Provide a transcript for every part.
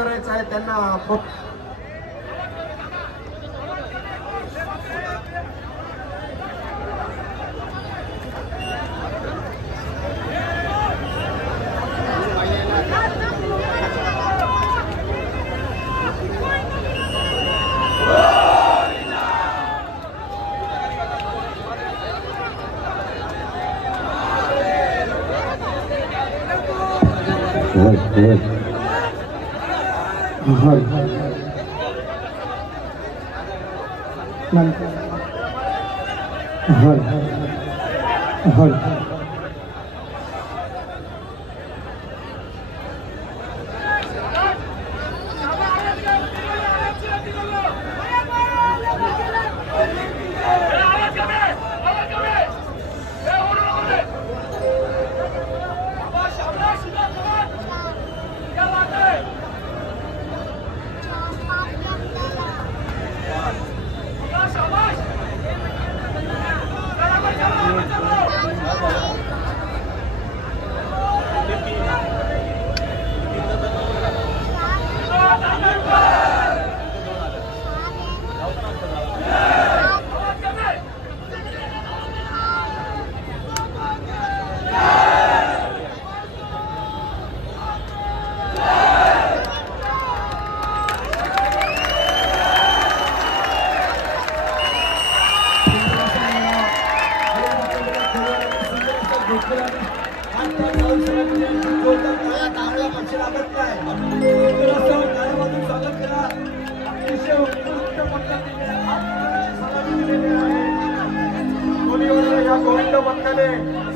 करायचं आहे त्यांना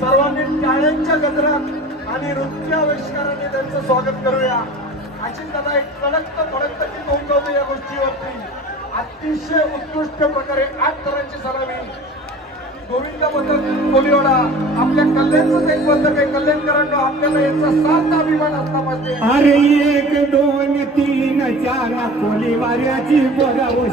सर्वांनी टाळ्यांच्या गजरात आणि नृत्याविष्काराने त्यांचं स्वागत करूया. अशी दादा एक कडक नोंदवतो या गोष्टीवरती. अतिशय उत्कृष्ट प्रकारे 8 थरांची सलामी गोविंद पथक कोलिवाडा आपल्या कल्याणचं एक पथक आहे. कल्याणकरांनो आपल्याला याचा सार्थ अभिमान असला पाहिजे. अरे 1 2 3 4 कोलिवाड्याची बरोबर